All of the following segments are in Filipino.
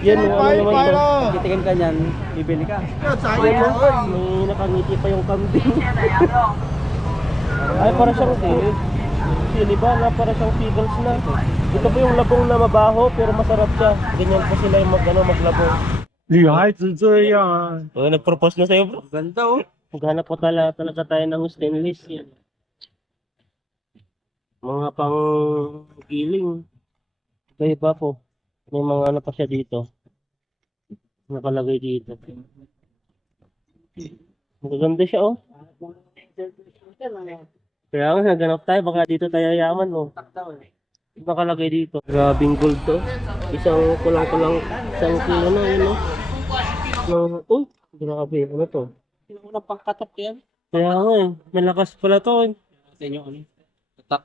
Yan, ano naman ito. Titikin ka niyan, bibili ka. Yan mo, may nakangiti pa yung kambing. Ay, para siyang sili ba na para siyang pickles na. Ito po yung labong na mabaho pero masarap siya. Ganyan po sila yung maglabong. 女孩子这样啊。 Oh, nag-propose na sa'yo, bro. Ganda oh. Maghanap po talaga tayo ng stainless yan. Mga pang giling. Iba po. May mga ano pa siya dito. Nakalagay dito. Magaganda siya oh. Kaya nga naganap tayo. Baka dito tayo yaman oh. Nakalagay dito. Grabing gold to. Isang kulang-kulang. Isang kilo na yun oh. Uy, grabe. Ano to? Sino na pangkatok yan? Kaya nga eh. Malakas pala to eh. Sa inyo ano? Tatak.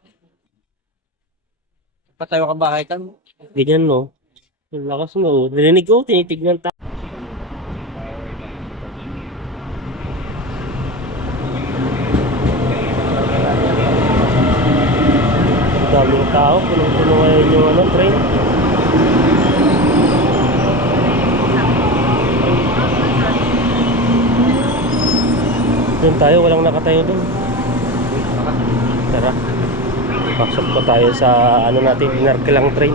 Patayo ka bahay ka. Ganyan no. Ang lakas mo. Narinig ko, tinitignan tayo. Daming tao, punong-puno ngayon yung ano, train. Doon tayo, walang nakatayo doon. Tara. Pasok pa tayo sa ano natin, inarkilang train.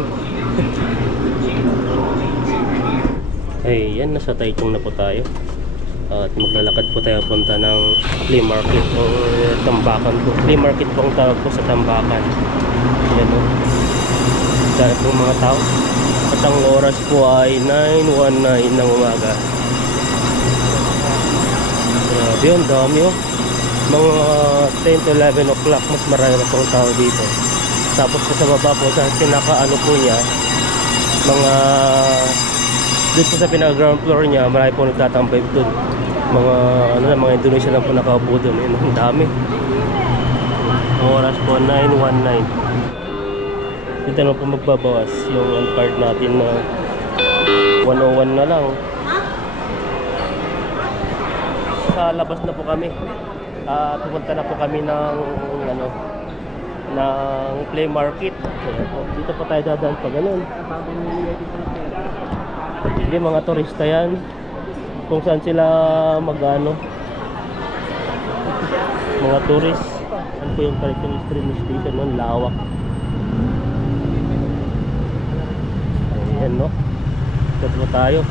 Ay, yan, nasa Taichung na po tayo. At maglalakad po tayo punta ng flea market o Tambakan po. Flea market po ang tawag po sa Tambakan. Yan o. Dahil po mga tao. At ang oras po ay 9:19 ng umaga. Grabe yun, dami o. Mga 10 to 11 o'clock mas marami na pong tao dito. Tapos po sa baba po sa pinaka-ano po niya, mga doon po sa pinaka-ground floor niya, marami po nagtatambay doon. Mga ano na, mga Indonesian lang po nakaupo doon. Ayun, ang dami. Ang oras po 9:19. Dito na po magbabawas yung card natin na 101 na lang. Sa labas na po kami. Pupunta na po kami ng ano, ng play market. Dito po tayo dadaan pa ganun. Hindi, mga turista yan. Kung saan sila mag-ano, mga tourist. Ano po yung Taichung train station nun? Lawak. Ayan no. Dito po tayo.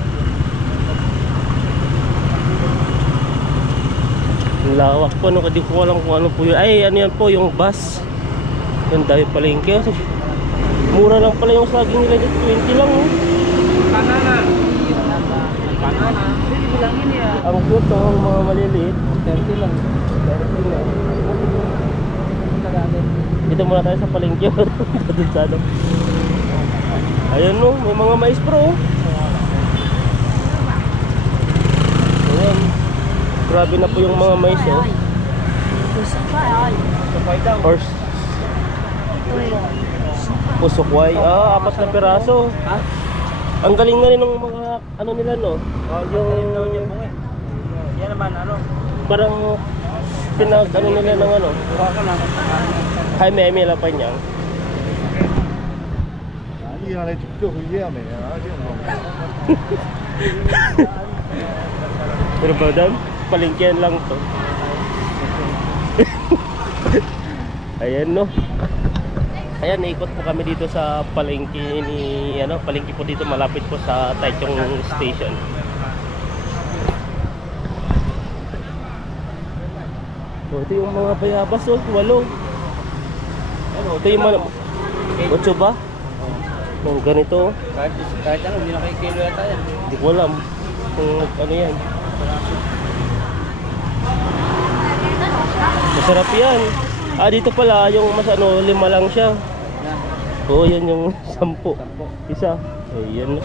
Lawak po, no? Hindi ko alam kung ano po yun. Ay, ano yan po, yung bus. Yung dahil palengke. Mura lang pala yung saging nila dito, 20 lang. Banana. Banana. Bilangin niya. Ang cute to, ang mga maliliit. 30 lang. 30 lang. Dito muna tayo sa palengke. Doon sa ano. Ayun no, may mga mais bro. Ayan. Grabe na po yung mga mais oh. Horse. Pusukway. Apat na piraso. Ha? Ang galing na rin ng mga ano nila no. Yung Yan naman ano? parang pinag ano nila ng ano. Kuha ka lang. Jaime Lapanyang. 이안에 직접 의뢰하면 Pero ba dan? Palengkehan lang to. Ayan no. Ayan, ikot po kami dito sa palengke ni ano, palengke po dito malapit po sa Taichung Station. So, ito yung mga bayabas oh, 8. Ito yung mga 8 ba? Oh, ganito oh. Kahit ano, hindi na kay kilo yata yan. Hindi ko alam kung ano yan. Masarap yan. Dito pala yung mas ano, 5 lang siya. Oo, yan yung 10. Isa. Ayan.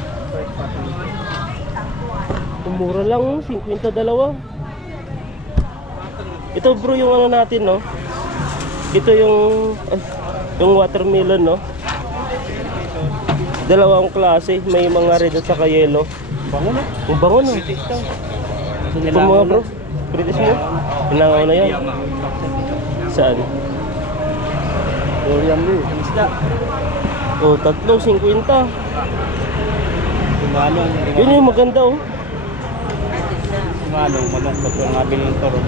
Mura lang, 52. Ito bro yung ano natin no. Ito yung watermelon no. Dalawang klase, may mga red at saka yellow. Bango na. Ang bango no. Ito mga bro. Kritis mo. Pinangaw na yan. Saan? Durian din. Isda. O, 3.50. Manong. Yun yung maganda oh. Manong, malungkot yung nga bilang toro.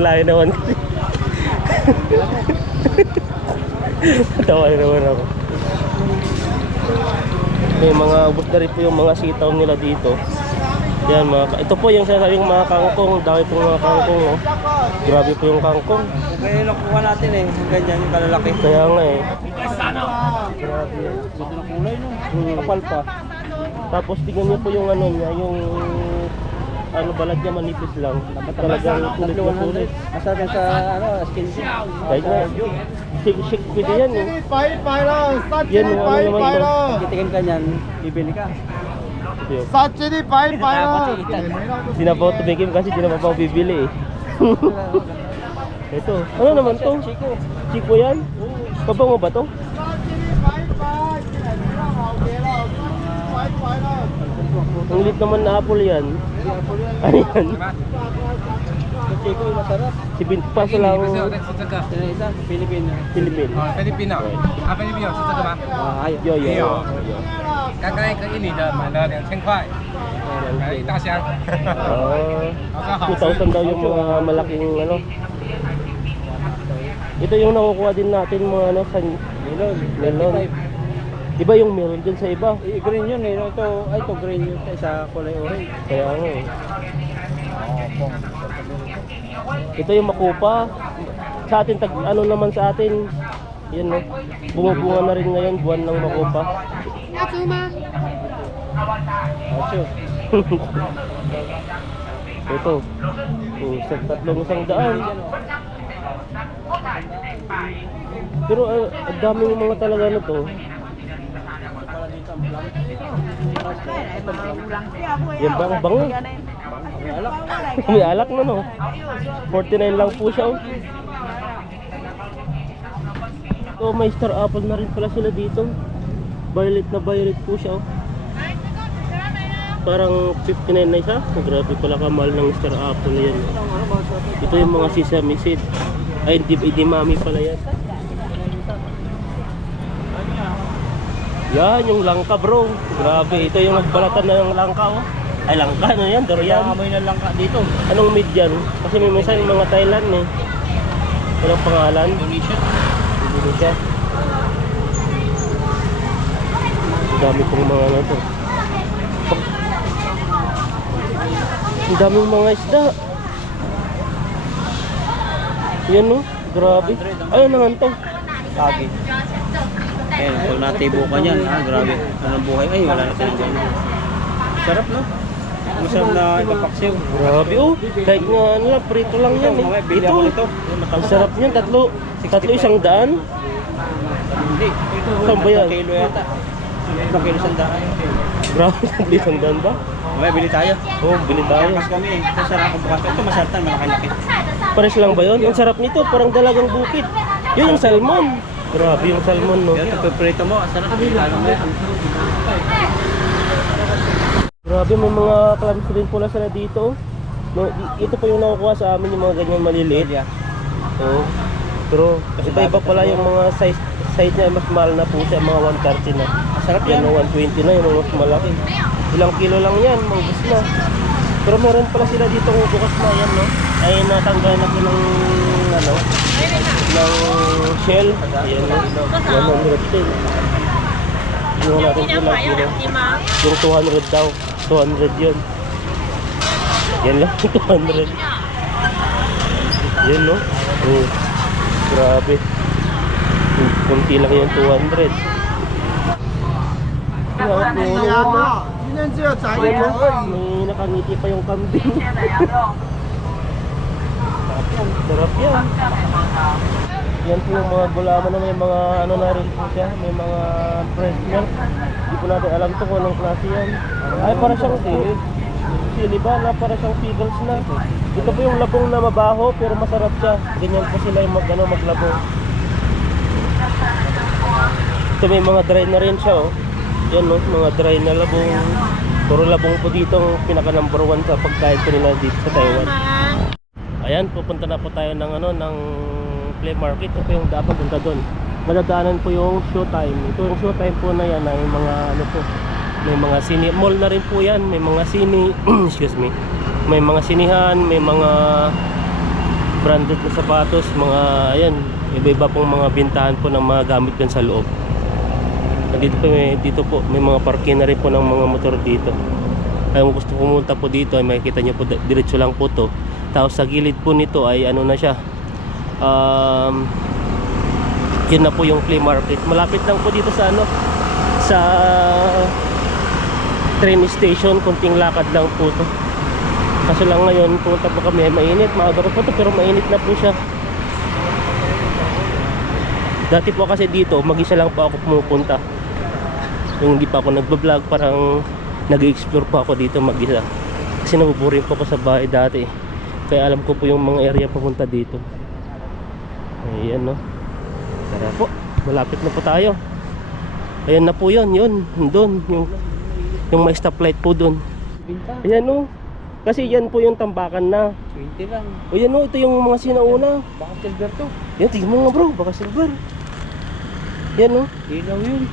Layo naman kasi. Tawa naman ako. May mga ubos na rin po yung mga sitaw nila dito. Yan ito po yung sinasabing mga kangkong. Dami po mga kangkong oh. Grabe po yung kangkong. Kaya nakuha natin eh. Ganyan yung kalalaki. Kaya nga eh. Grabe. Ganda na kulay no. Kapal pa. Tapos tingnan niyo po yung ano niya, yung ano balat niya manipis lang. Talagang kulit na kulit. Masarap yan sa ano, skin. Kahit na shake pwede yan eh. 白白了，三 Yan yung ano naman ito. Titingin ka niyan, bibili ka. Ito. 三斤的白白了。 Di na po tumikim kasi di na pa ako bibili eh. Ito. Ano naman to? Chico. Chico yan? Kabango ba to? 三斤的白白，白白了，白白了。 Ang lit naman na apple yan. Ano yan? Chico yung masarap. Si Paso lang 是这个 Yan ang isa, Philippine. Philippine. 菲律宾的啊，菲律宾有是这个吗？ Ay, Yo yo. 没有刚刚一个印尼的买了2000块，一大箱。 2,000 daw yung mga malaking ano. Ito yung nakukuha din natin mga ano sa melon. melon. Iba yung meron dun sa iba. Green yun eh. Ito green yun sa kulay orange. Kaya nga eh. Ito yung makupa. Sa atin, ano naman sa atin. Yan no. Bumubunga na rin ngayon buwan ng makupa. Ocho. Ito. Sa 300. Pero ang daming mga talaga na to. Yan ba ang bango? May alak na no. 49 lang po siya oh. So may star apple na rin pala sila dito. Violet na violet po siya oh. Parang 59 na isa. Grabe pala kamahal ng star apple na yan. Ito yung mga sesame seed. Ay hindi mami pala yan. Yan yung langka bro. Grabe ito yung nagbalatan na ng langka oh. Ay langka ano yan? Durian. Amoy na lang ka dito. Anong mid yan? Kasi may minsan mga Thailand eh. Walang pangalan. Indonesia. Indonesia. Dami pong mga ano to. Ang daming mga isda. Yan no, grabe. Ayun naman to. Kagi. Ayan, kung natibukan yan, grabe. Anong buhay? Ay, wala na tayong ganyan. Sarap no? Masarap na ipapaksiw. Grabe oh. Kahit nga ano lang, prito lang yan eh. Mamaya, bili ako nito. Ang sarap niyan, tatlo 100. Hindi. Saan ba yan? 1 kilo yata. 1 kilo 100. Grabe, 100 ba? Mamaya, bili tayo. Oh, bili tayo. Bukas kami eh. Ito sarap ang bukas. Ito masarap, malaki-laki. Pares lang ba yun? Ang sarap nito, parang dalagang bukid. Yun yung salmon. Grabe yung salmon no. Ito, piprito mo. Sarap. Lalo mo yan. Grabe, may mga clams rin pula sila dito. No, ito pa yung nakukuha sa amin, yung mga ganyan maliliit. Oo. Pero iba-iba pala yung mga size niya, mas mahal na po siya, mga 130 na. Sarap yan. Yan, 120 na, yung mas malaki. Ilang kilo lang yan, maubos na. Pero meron pala sila dito kung bukas na yan, no? Ay natanggal na ko ng, ano, ng shell. Ayan, no? 110. Yung natin ilang kilo. Yung 200 daw. 200 yun. Yan lang, 200. Yan, no? Oh, grabe. Kunti lang yung 200. Ingat mo yun, no? 今天只有宰 Ayan, 羊 no? 而已。 May nakangiti pa yung kambing. Sarap yan. Yan po yung mga gulaman na may mga ano na rin po siya. May mga fresh milk. Hindi po natin alam to kung anong klase yan. Ay, para siyang sili ba? Na para siyang pickles na. Ito po yung labong na mabaho pero masarap siya. Ganyan po sila yung maglabong. Ito may mga dry na rin siya oh. Yan no, mga dry na labong. Puro labong po dito ang pinaka number 1 sa pagkain ko nila dito sa Taiwan. Ayan, pupunta na po tayo ng ano, ng flea market. Ito po yung dapat punta doon. madadaanan po yung Showtime. Ito yung Showtime po na yan ay mga ano po, may mga sine, mall na rin po yan, may mga sine excuse me, may mga sinihan, may mga branded na sapatos, mga ayan, iba-iba pong mga bintahan po ng mga gamit dyan sa loob. Dito po may mga parking na rin po ng mga motor dito. Kaya kung gusto pumunta po dito ay makikita nyo po, diretso lang po to. Tapos sa gilid po nito ay ano na siya, yun na po yung flea market. Malapit lang po dito sa ano, sa train station, konting lakad lang po to. Kaso lang ngayon pumunta po kami, mainit, maaga pa po to, pero mainit na po siya. Dati po kasi dito mag-isa lang po ako pumupunta. Yung hindi pa ako nagbablog, parang nag-explore po ako dito mag-isa. Kasi nabuburing po ako sa bahay dati. Kaya alam ko po yung mga area papunta dito. Ayan no. Tara po, malapit na po tayo. Ayan na po yun, doon. Yung may stoplight po doon. Ayan no. Kasi yan po yung tambakan na. 20 lang. O yan no, ito yung mga sinauna. Baka silver to. Yan, tingnan mo nga bro, baka silver. Yan no. Ilaw yun.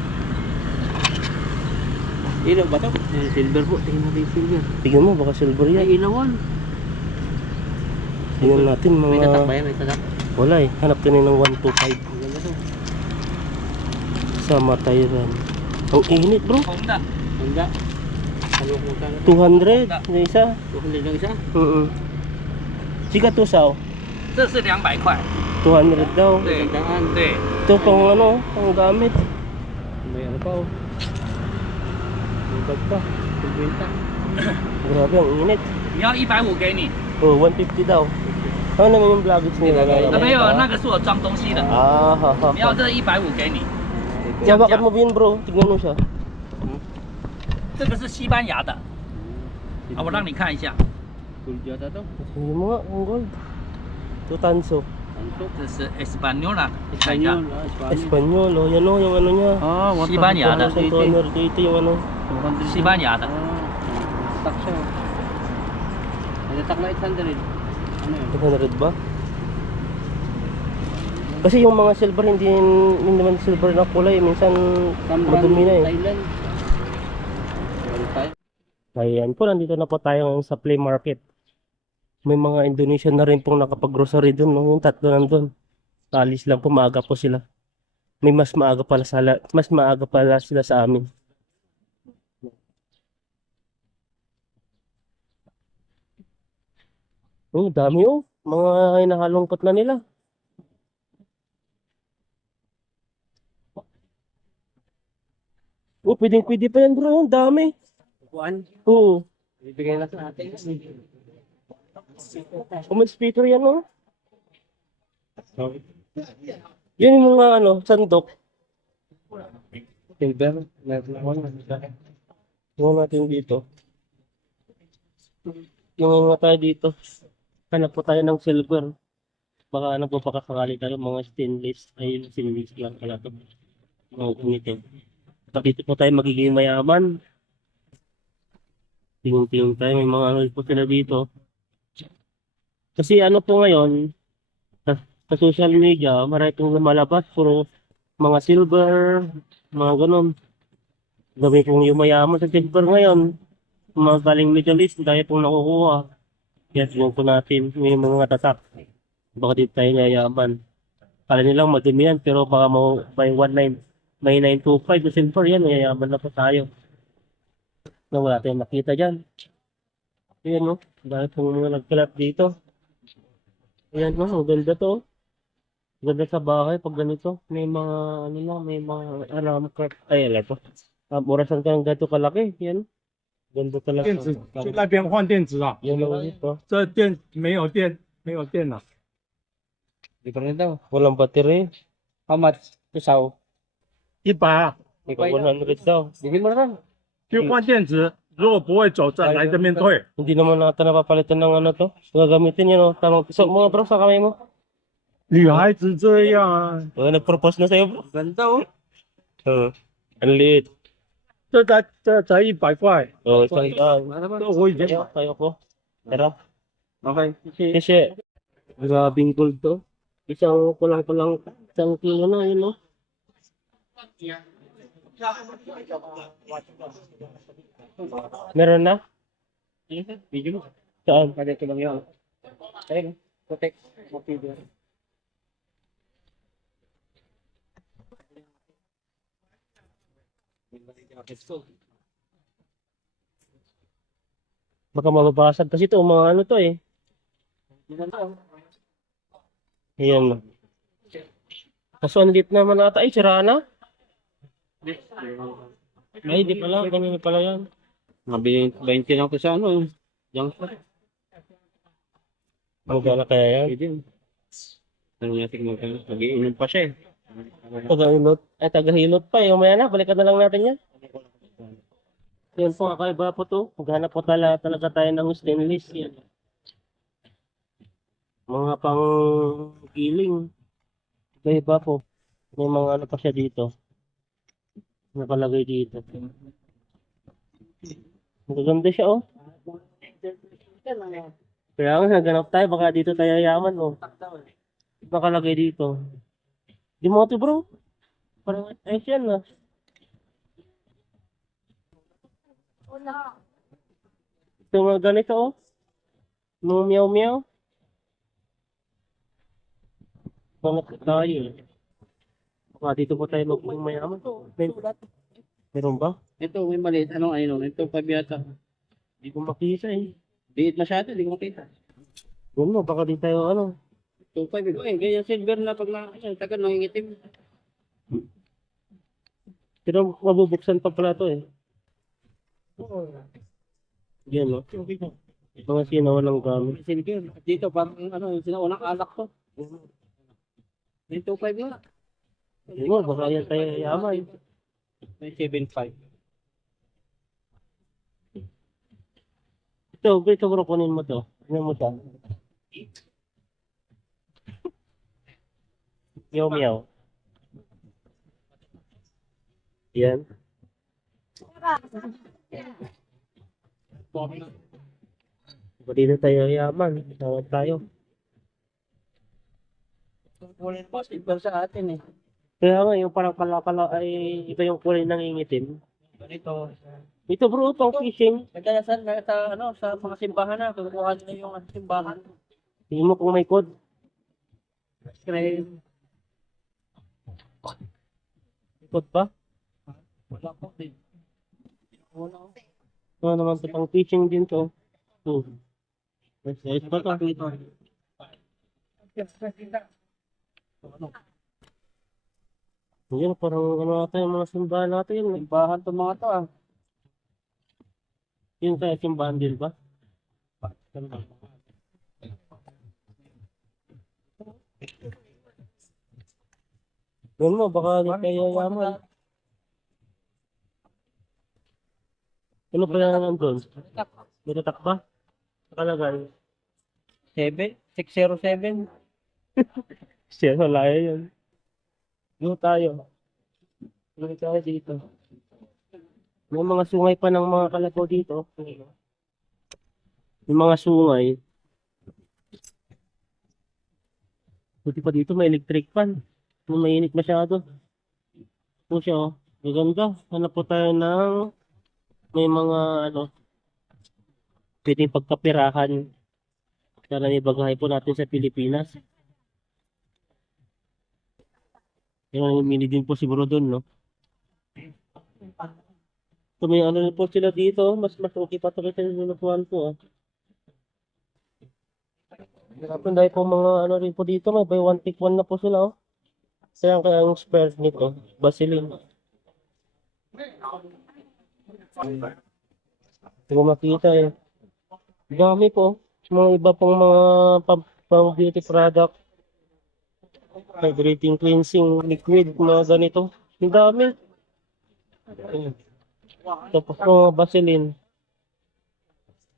Ilaw ba to? Silver po. Tingnan natin yung silver. Tingnan mo, baka silver yan. Ay, ilawan. Tingnan natin mga... May tatak ba yan? May tatak? Wala eh, hanap ka ng 125. Ang ganda to. Sa Matayran. Ang init bro. Honda. Honda. Ano kung saan? 200 yung isa. 200 lang isa? Sika tusaw. 这是200块。 200 daw. 对 Gandaan. 对， Ito pang ano, pang gamit. May ano pa oh. May bag pa. 50. Grabe, ang init. 你要150给你。 Oh, 150 daw. Ano naman yung vloggers nila?没有，那个是我装东西的。 Ah, ha, ha. 你要这150给你。 Yabakan mo yun bro, tignan mo siya. 这个是西班牙的，啊，我让你看一下， Gold yata to. Tignan mo nga, ang gold. Ito tanso. Antok. 这是 Espanola，你看一下 Espanyol. Espanyol, oh, yan oh, yung ano niya. Ah, 西班牙的 280 yung ano. 西班牙的， Stock siya. May tatak na 800. Ano yun? 200 ba? Kasi yung mga silver hindi naman silver na kulay, minsan madumi na eh. Thailand. Ayan po, nandito na po tayo ngayon sa flea market. May mga Indonesian na rin pong nakapag-grocery dun, no? Yung tatlo nandun. Alis lang po, maaga po sila. May mas maaga pala sila sa amin. Oh, dami oh. Mga hinahalongkat na nila. Oh, pwede pa yan bro, ang dami. Kuan. Oo. Bibigay na sa atin. Oh, may speaker yan oh. Yun yung mga ano, sandok. Silver. Yung natin dito. Yung mga tayo dito. Hanap po tayo ng silver. Baka ano po pakakakali tayo mga stainless. Ay, yung stainless lang pala ito. Mga ganito. So, dito po tayo magiging mayaman. Tingin tayo. May mga ano po sila dito. Kasi ano po ngayon, sa social media, marami pong lumalabas. Puro mga silver, mga ganun. Dami pong yumayaman sa silver ngayon. Mga galing Middle East, dahil pong nakukuha. Kaya tingnan po natin, may mga tatak. Baka dito tayo yayaman. Kala nilang madumi yan, pero baka may 925 na silver yan, mayayaman na po tayo. Na wala tayong nakita dyan. Ayan no, dahil pong mga nagkalat dito. Ayan no, ang ganda to. Ganda sa bahay pag ganito. May mga, ano lang, may mga alarm clock. Ay, alam po. Orasan ka ng ganito kalaki. Yan. Ganda talaga. 电子去那边换电池啊， Yan lang ito. 这电没有电了。 Di pa rin daw. Walang battery. How much? Tusaw. 100啊， 100 daw. Bigyan mo na lang. 去换电池，如果不会走，再来这边退。 Hindi naman natin napapalitan ng ano to. Gagamitin yan o. Tamang pisok mo bro sa kamay mo. 女孩子这样啊， O, nag-propose na sa'yo bro. Ganda oh. Ang liit. 这才100块， O, isang daan. Ano ba? 这我以前 Tayo ko. Tara. Okay. Kasi, grabing gold to. Isang kulang-kulang, isang kilo na yun no. Meron na? Video mo. Saan? Pwede ito lang yun. Ayun, protect. Video. Baka mababasag kasi ito, mga ano to eh. Ayan. Kaso ang lit naman ata. Ay, sira na. Ay, di pala. Ganun pala yan. Mga 20 lang ito sa ano. Yung Magkala kaya yan. pwede. Ano natin magkano? Mag-iinom pa siya eh. Tagahilot. Ay, tagahilot pa eh. Umaya na. Balikan na lang natin yan. Yan po, kakaiba po to. Maghanap po talaga tayo ng stainless. Yan. Mga pang giling. Iba po. May mga ano pa siya dito. Nakalagay dito. Magaganda siya oh. Kaya nga, naganap tayo. Baka dito tayo yaman oh. Nakalagay dito. Di mo ito bro. Parang ayos yan ah. Ito mga ganito oh. No meow meow. Bangat tayo. Baka dito po tayo mayaman. Meron ba? Ito, may maliit. Anong ano? Ito, 5 yata. Hindi ko makita eh. Liit masyado, hindi ko makita. Yun mo, baka di tayo ano. 2.5 ito eh. Ganyan silver na pag nakakita. Tagal, nangingitim. Pero mabubuksan pa pala to eh. Yan no. Mga sinaw ng gamit. Silver. At dito, parang ano, yung sinaunang alak to. May 2.5 nga. Yun mo, baka yan tayo yaman. May 7.5. Ito bro, kunin mo to. Kunin mo to. Meow meow. Yan. Hindi na tayo yaman. Tawag tayo. Kulay po, silver sa atin eh. Kaya nga, yung parang kala ay iba yung kulay ng ingitim. Ganito. Ito bro, pang fishing. Kaya sa mga simbahan na, kukuha nila yung simbahan. Tingin mo kung may code. Screen. May code pa? Wala po din. Wala ko. Ano naman ito, pang fishing din to. Ayos pa to. Yan, parang ano natin yung mga simbahan natin. Simbahan to mga to ah. Yun kaya simbahan din ba? Yun mo, baka di tayo yaman. Ano pa yan nandun? May tatak ba? Nakalagay. 607. Siya, wala yun. Doon tayo. Doon tayo dito. May mga sungay pa ng mga kalabaw dito. May mga sungay. Buti pa dito may electric fan. Kung mainit masyado. Ito siya oh. Maganda. Hanap po tayo ng may mga ano pwedeng pagkapirahan. Para ibagahay po natin sa Pilipinas. Yung mini din po siguro doon, no? So, may ano po sila dito. Mas okay pa ito kasi yung nakuhaan ko, ah. Kapag dahil po mga ano rin po dito, may buy one take one na po sila, oh. Kaya ang spare nito, Vaseline. Hindi ko makita eh. Dami po. Mga iba pong mga pang beauty product. Hydrating cleansing liquid na ganito. Ang dami. Ayan. Tapos mga Vaseline.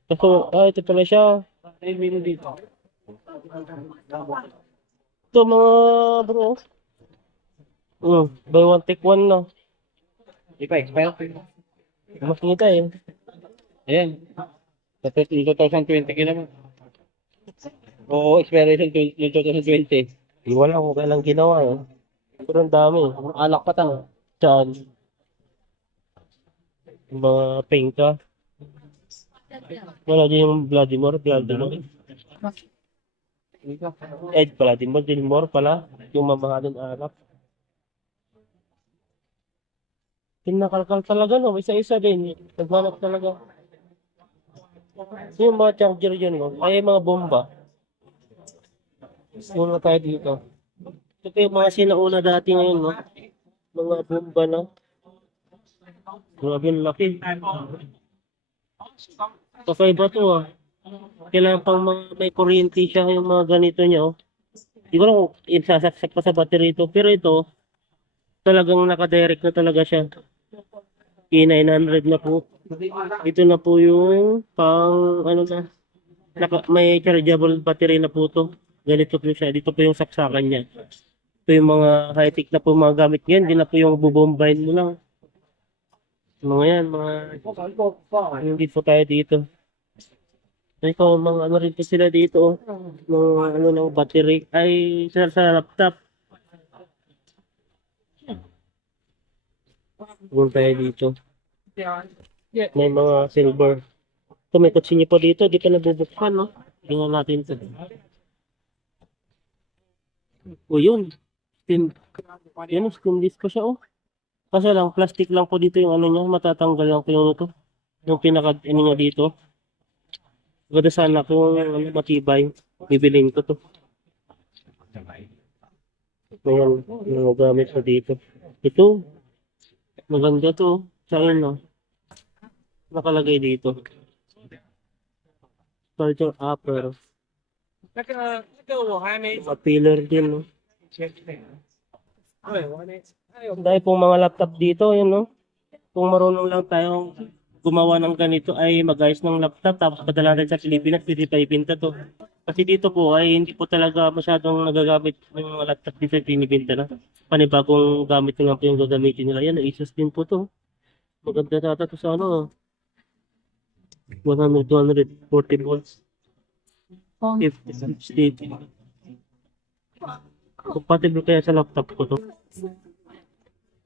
Kaso, ito pala siya. Ay, meron dito. Ito mga bro. Buy one take one na. Di pa, expire. Mas kita eh. Ayan. Tapos yung 2020 ka naman. Oo, expiration yung 2020. Di wala kung kailang ginawa eh. Pero ang dami. Ang alak pa tang. Saan? Yung mga pengka. Wala din yung Vladimir. Vladimir, Gilmore pala. Yung mamahalin Arab. Pinakalkal talaga, no? Isa-isa din. Naghanap talaga. Yung mga charger dyan, no? Ay, mga bomba. Muna tayo dito. Ito yung mga sinauna dati ngayon, no? Mga bomba na. Grabe yung laki. Kakaiba to, ah. Kailangan pang may kuryente siya yung mga ganito niya, oh. Hindi ko lang kung isasaksak pa sa battery ito. Pero ito, talagang nakadirect na talaga siya. E900 na po. Ito na po yung pang, ano na, may chargeable battery na po to. Ganito po siya. Dito po yung saksakan niya. Ito yung mga high-tech na po mga gamit ngayon. Hindi na po yung bubombahin mo lang. Mga yan, hindi po tayo dito. Ito, mga ano rin po sila dito. Mga ano ng battery. Ay, sa laptop. Huwag tayo dito. May mga silver. Ito, may kutsinyo po dito. Di pa nabubuksan, no? Tingnan natin ito. O, yun. Yan, stainless pa siya, oh. Kasi lang, plastic lang po dito yung ano niya. Matatanggal lang po yung ito. Yung pinaka-ano niya dito. Ganda sana kung ano, matibay. Bibilin ko to. Ayan, yung gamit ko dito. Ito. Maganda to. Saan, no? Nakalagay dito. Charger upper. 我还没 Pillar din, no? Dahil pong mga laptop dito, yun, no? Kung marunong lang tayong gumawa ng ganito ay mag-ayos ng laptop tapos padala rin sa Pilipinas, pwede pa ibenta to. Kasi dito po ay hindi po talaga masyadong nagagamit ng mga laptop dito ay binibenta na. Panibagong gamit nyo lang po yung gagamitin nila. Yan, Asus din po to. Maganda data to sa ano, 100, 240 volts. 50, 60. Compatible kaya sa laptop ko to.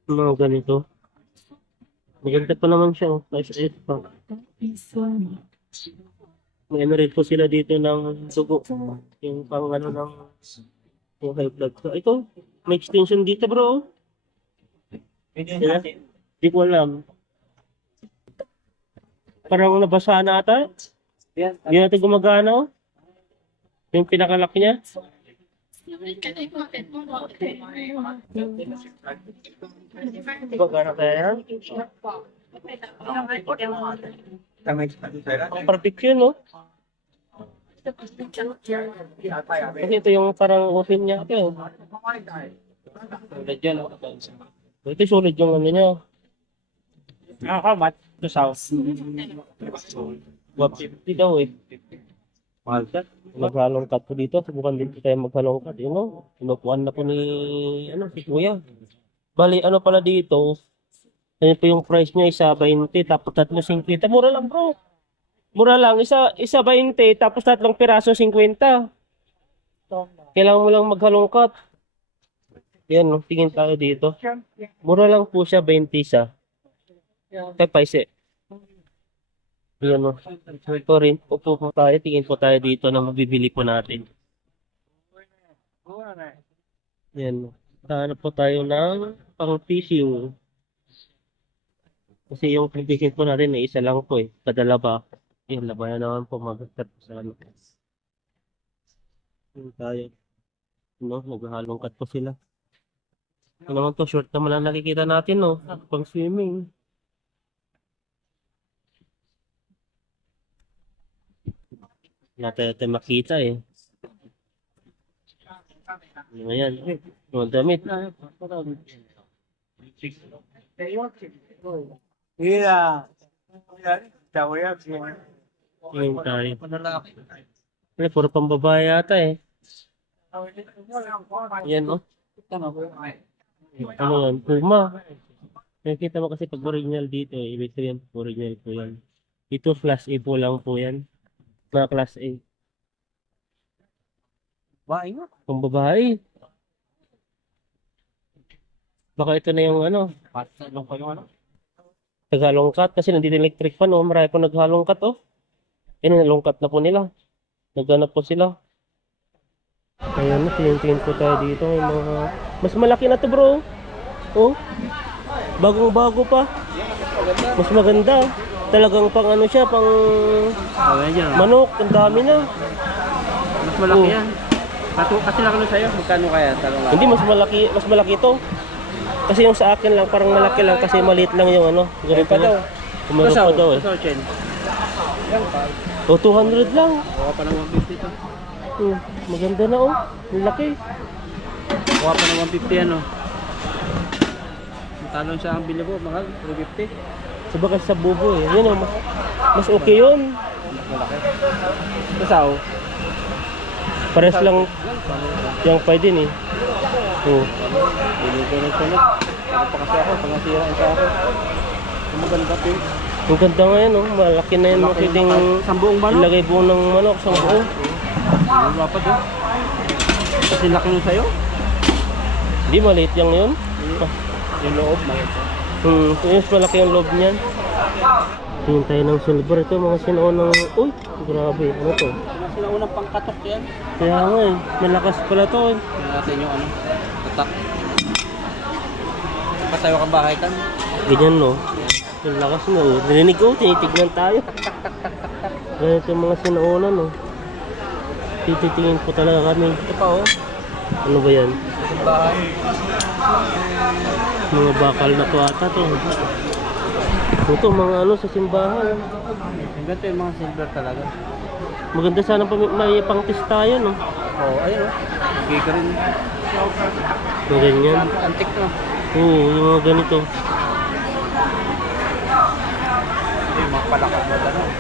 Mga ganito. Maganda pa naman siya, oh. SS pa. May ano rin po sila dito ng sugo. Yung pang ano ng yung high blood. So, ito, may extension dito, bro. Hindi ko alam. Parang nabasa na ata. Hindi natin gumagana, oh. Yung pinakalak niya. Gumagana kaya yan? Ang barbecue, no? Kasi ito yung parang oven niya. Ito, sulit yan. Ito sulit yung ano niya. How much? 150 daw eh. Mahal ka. Maghalong cut po dito. Subukan din po tayo maghalong cut. Yun, no? Inupuan na po ni si Kuya. Bali, ano pala dito? Ano po yung price niya? Isa 20 tapos 3.50. Mura lang, bro. Mura lang. Isa 20 tapos 3 piraso 50. Kailangan mo lang maghalong cut. Yan, no? Tingin tayo dito. Mura lang po siya, 20 isa. Kaya paise. Yan, no? Ito rin. Upo po tayo. Tingin po tayo dito na mabibili po natin. Yan, no? Hanap po tayo ng pang-fishing. Kasi yung fishing po natin ay isa lang po eh. Kada laba. Yung laba na naman po mag-start sa ano. Yan tayo. No? Naghahalong cut po sila. Ano naman to? Short naman lang nakikita natin, no? Pang swimming. Wala tayo makita eh. Ayan. Mga damit. Yeah. Ayan tayo. Ay, puro pambabae yata eh. Yan, no? Ano yan? Puma. Nakikita mo kasi pag original dito eh. Ibig sabihin original po yan. Ito class A po lang po yan. Mga class A. Bahay nga. Pambabae. Baka ito na yung ano, Patalong ko yung ano. naghalong cut kasi nandito yung electric fan, oh. Marami po naghalong cut, oh. Nalong cut na po nila. Naghanap po sila. Ayan na, tingin po tayo dito. Yung mga... Mas malaki na to, bro. Oh. Bagong bago pa. Mas maganda. Talagang pang ano siya, pang Ayan dyan. manok. Ang dami na. Mas malaki Oh. yan. Kasi lang ano sa'yo, magkano kaya? Talong lang. Hindi, mas malaki to. Kasi yung sa akin lang, parang malaki lang kasi maliit lang yung ano. Ganito pa daw. Umaga pa daw eh. Ito, Chen. O, 200 lang. Kuha pa ng 150 ito. Maganda na, oh. Ang laki. Kuha pa ng 150 ano. Ang talong siya ang bilabo, mahal. 350. Diba kasi sa bubo eh. Yun, oh. Mas okay yun. Malaki. Ito sao. Pares lang yung pwede din eh. Oh. Hindi ko nagsunod. Ako pa kasi ako, pag nasira yung sa akin. Ang maganda po yun. Ang ganda nga yan, oh. Malaki na yan. Pwedeng Isang buong manok. ilagay buong ng manok sa buo. Ang wapa doon. Kasi laki nun sa'yo. Hindi, maliit yung yun. Yung loob, maliit. Mas malaki yung loob niyan. Tingin tayo ng silver ito, mga sinaunang... Uy, grabe. Ano to? Sila unang pangkatok yan. Kaya nga eh. Malakas pala to eh. Tingnan natin yung ano, tatak. Patayo kang bahay kan. Ganyan no. Yung lakas na oh. Narinig ko, tinitignan tayo. Ganito yung mga sinauna no. Tititingin po talaga kami. Ito pa oh. Ano ba yan? Bahay. Mga bakal na to ata to. Ito mga ano sa simbahan. Ang ganito yung mga silver talaga. Maganda sana pa may pang-test tayo no. Oo, ayun oh. Giga rin. Yung ganyan. Antik no. Oo, yung mga ganito. Yung mga palakad mo gano'n.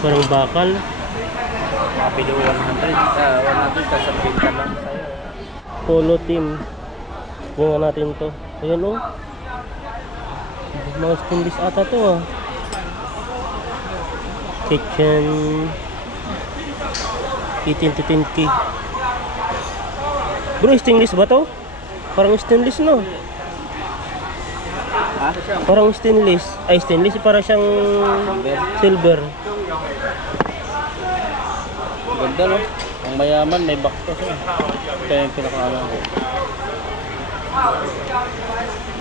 Parang bakal. Kapilo 100. 100 kasi pinta lang sa'yo. Polo team. Bunga natin to. Ayan o. Mga stainless ata to ah. Kitchen 18 to 10K. Bro, stainless ba to? Parang stainless no? Ha? Parang stainless. Ay, stainless. Para siyang silver. Ganda no. Ang mayaman may box to siya. Kaya yung pinakaala ko.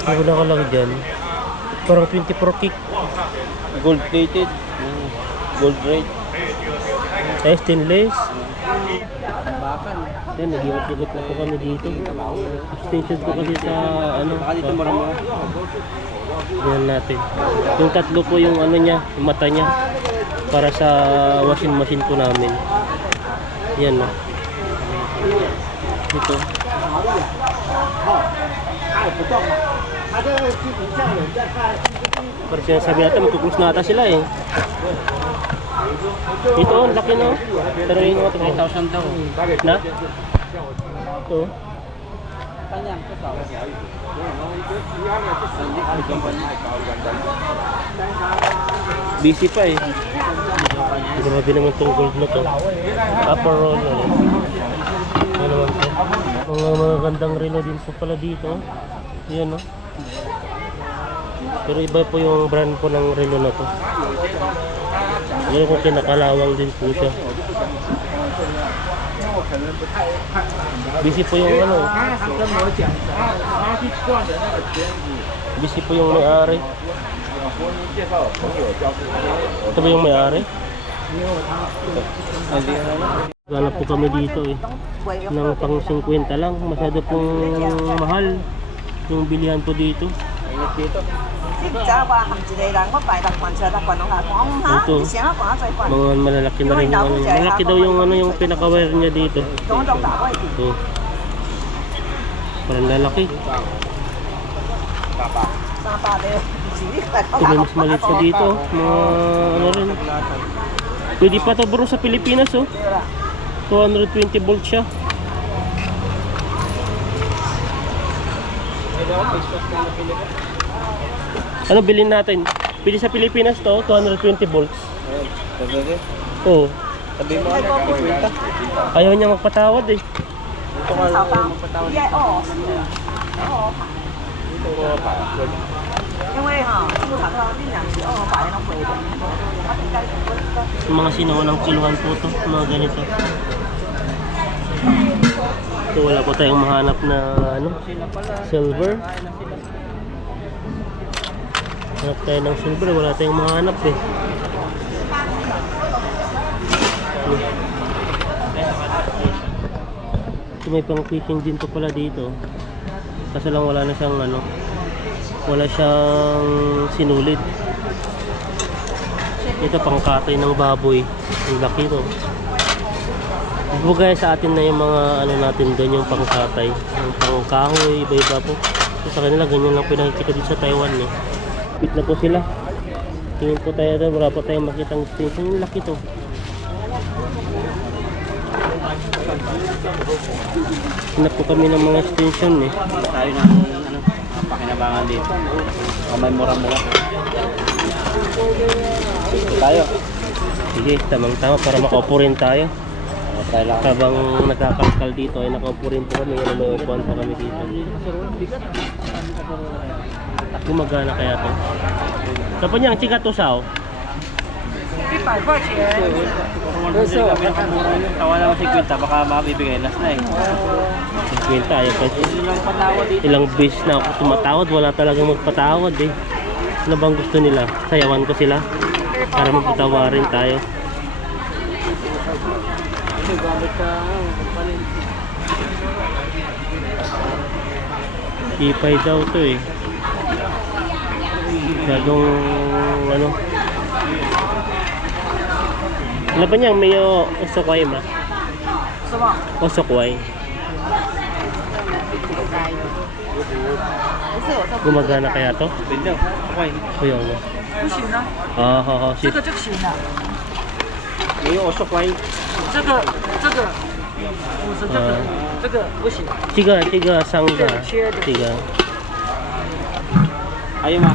Ano nakalagay dyan? Parang 24 kick. Gold plated. Gold rate. Ay, stainless. Bakal. Then, nag-iwat-iwat na po kami dito. Extension ko kasi sa ano. Baka dito mura-mura. Yan natin. Yung tatlo po yung ano niya, yung mata niya. Para sa washing machine po namin. Yan no. Ito. Pero sinasabi natin, magkukus na ata sila eh. Ito, ang laki no. Pero yung mga 3,000 daw. na? Ito. Kanya, ito. Busy pa eh. Grabe naman tong gold na to. Upper roll na rin. Ano naman to. Mga gandang relo din po pala dito. Yan no. Pero iba po yung brand po ng relo na to. Ngayon kung kinakalawang din po siya. Busy po yung ano. Busy po yung may-ari. Ito ba yung may-ari? Ganap po kami dito eh. Nang pang 50 lang. Masyado pong mahal yung bilihan po dito. Ingat dito. Ito, mga malalaki na rin yung ano. Malaki daw yung ano yung pinaka-wire niya dito. Ito. Parang lalaki. Ito may mas maliit sa dito. Mga ano rin. Pwede pa ito bro sa Pilipinas oh. 220 volt siya. Ano bilhin natin? Pwede sa Pilipinas to, 220 volts. Oo. Sabi mo ano, 50. Ayaw niya magpatawad eh. ka magpatawad. Mga sinuunang kiluhan po to, mga ganito. So wala po tayong mahanap na ano, silver. Hanap tayo ng silver, wala tayong mahanap eh. So may pang fishing din po pala dito. Kaso lang wala na siyang ano, wala siyang sinulid. Ito pang katay ng baboy. Ang laki to. Bugay sa atin na yung mga ano natin doon, yung pangkatay, yung pangkahoy, iba-iba po. So, sa kanila ganyan lang pinakikita dito sa Taiwan eh. Bit na po sila. Tingin po tayo doon, wala pa tayong makitang extension. Yung laki to. Hinap po kami ng mga extension eh. Tayo ng ano, pakinabangan dito. O may mura-mura. Tayo. Sige, tamang-tama para makaupo rin tayo. Try lang. Habang nagkakalkal dito ay nakaupo rin po kami. May upuan pa kami dito. Gumagana kaya to? Kapag niyang chika to sao? 100块钱。 Tawa lang si Quinta, baka mabibigay. Last na eh. 50 ayaw kasi. Ilang patawad dito. Ilang beses na ako tumatawad, wala talagang magpatawad eh. Ano bang gusto nila? Sayawan ko sila para magpatawarin tayo. Ipay daw to eh. Gagong ano. Ano ba niyang may osokway ma? 什么？ Osokway. Gumagana kaya to? Depende. Okay. Kuya mo. 不行啊， Ah, 这个就行了。 May usok ay. 这个50这个这个不行。 Tiga sangga. Tiga. Ayaw ma.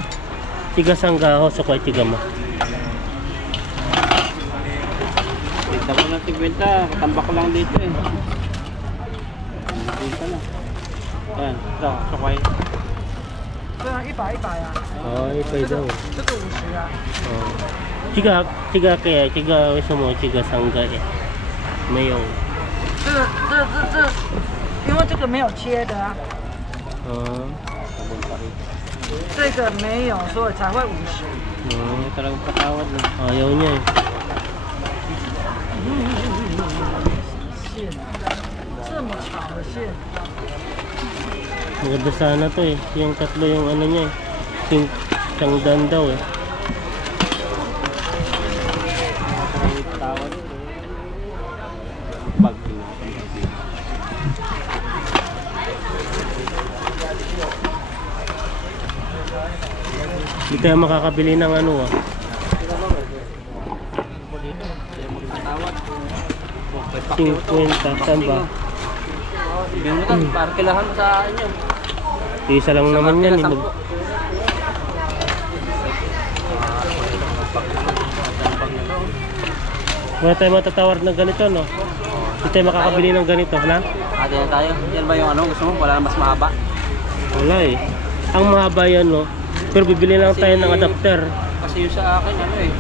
Tiga sangga osokway tiga ma. Tignan mo ng 50. Katambak ko lang dito eh. 50 na. Ayan. Ito. Usok ay. 对啊，100啊， Oh, ipay daw. 这个50啊。 Oh. Tiga kaya, tiga gusto mo, tiga sangga eh. Mayong. 这，因为这个没有切的啊， Ah. 这个没有，所以才会50。 Oh. Ito talagang patawad no. Ayaw niya eh. 线，这么长的线， Maganda sana to eh. Yung tatlo yung ano niya eh. Siyang dan daw eh. Patawad. Bag. Hindi tayo makakabili ng ano ah. Patawad. 50, saan ba? Bigyan mo ito. Parkilahan mo sa inyo. Isa lang naman yan eh. Wala tayo matatawad ng ganito no? Hindi tayo makakabili ng ganito, na? Ate na tayo. Yan ba yung ano? Gusto mo? Wala na mas mahaba. Wala eh. Ang mahaba yan no? Pero bibili lang tayo ng adapter. Kasi yung sa akin ano eh.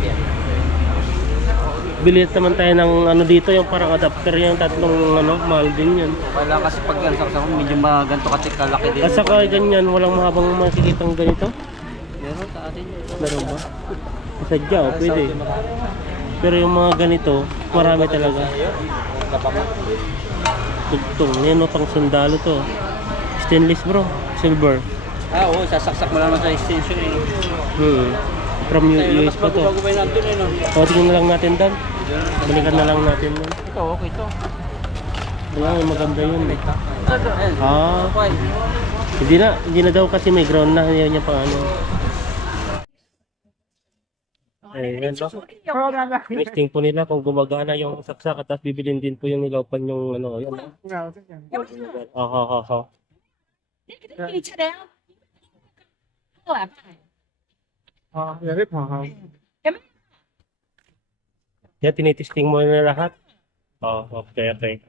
Bili naman tayo ng ano dito, yung parang adapter, yung tatlong ano, mahal din yan. Wala kasi pag yan sa medyo ganito kasi kalaki din. At saka ganyan, walang mahabang makikitang ganito. Meron sa atin. Meron ba? Sadya, oh, pwede. Pero yung mga ganito, marami talaga. Tugtong, yan o, pang sundalo to. Stainless bro, silver. Ah oo, sasaksak mo naman sa extension eh. From US pa to. Bago ba yun natin eh no? O, tingnan na lang natin doon. Balikan na lang natin yun. Ito okay to. Wala, maganda yun eh. 这个 Ah, Okay. hindi na daw kasi may ground na, yun yung pang ano. Ayan, no? Testing po nila kung gumagana yung saksak at tapos bibilin din po yung nilapan yung ano. Yun. Ah. 你吃的呀？后来 啊，也会跑哈。 Yan, tinitesting mo na lahat. Oh, okay.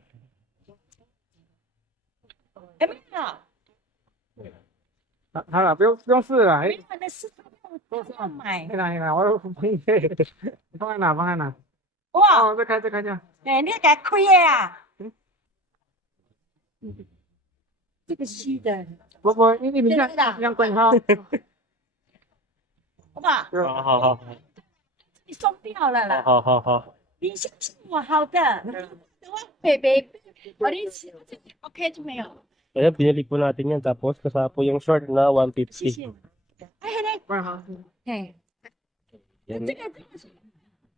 好了，不用试了，没有那是我要买黑哪黑哪，我放在哪放在哪？哇！哦，再开这样。哎，你给它开的啊？这个吸的，不，你们这样滚哈。好不好？好好好你松掉了啦。好好好，你相信我，好的。我baby，我的吃 OK 就没有。 Ayan, binili po natin yan. Tapos kasama po yung short na 150. 谢谢。哎，那不然好。哎， Yan. 这个是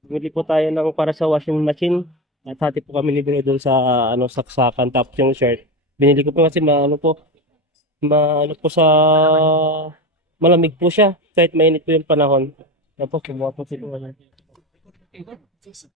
Bumili po tayo ng para sa washing machine. At hati po kami ni Bino doon sa ano saksakan. Tapos yung shirt. Binili ko po kasi maano po sa malamig po siya. Kahit mainit po yung panahon. Tapos kumuha po sila. 这是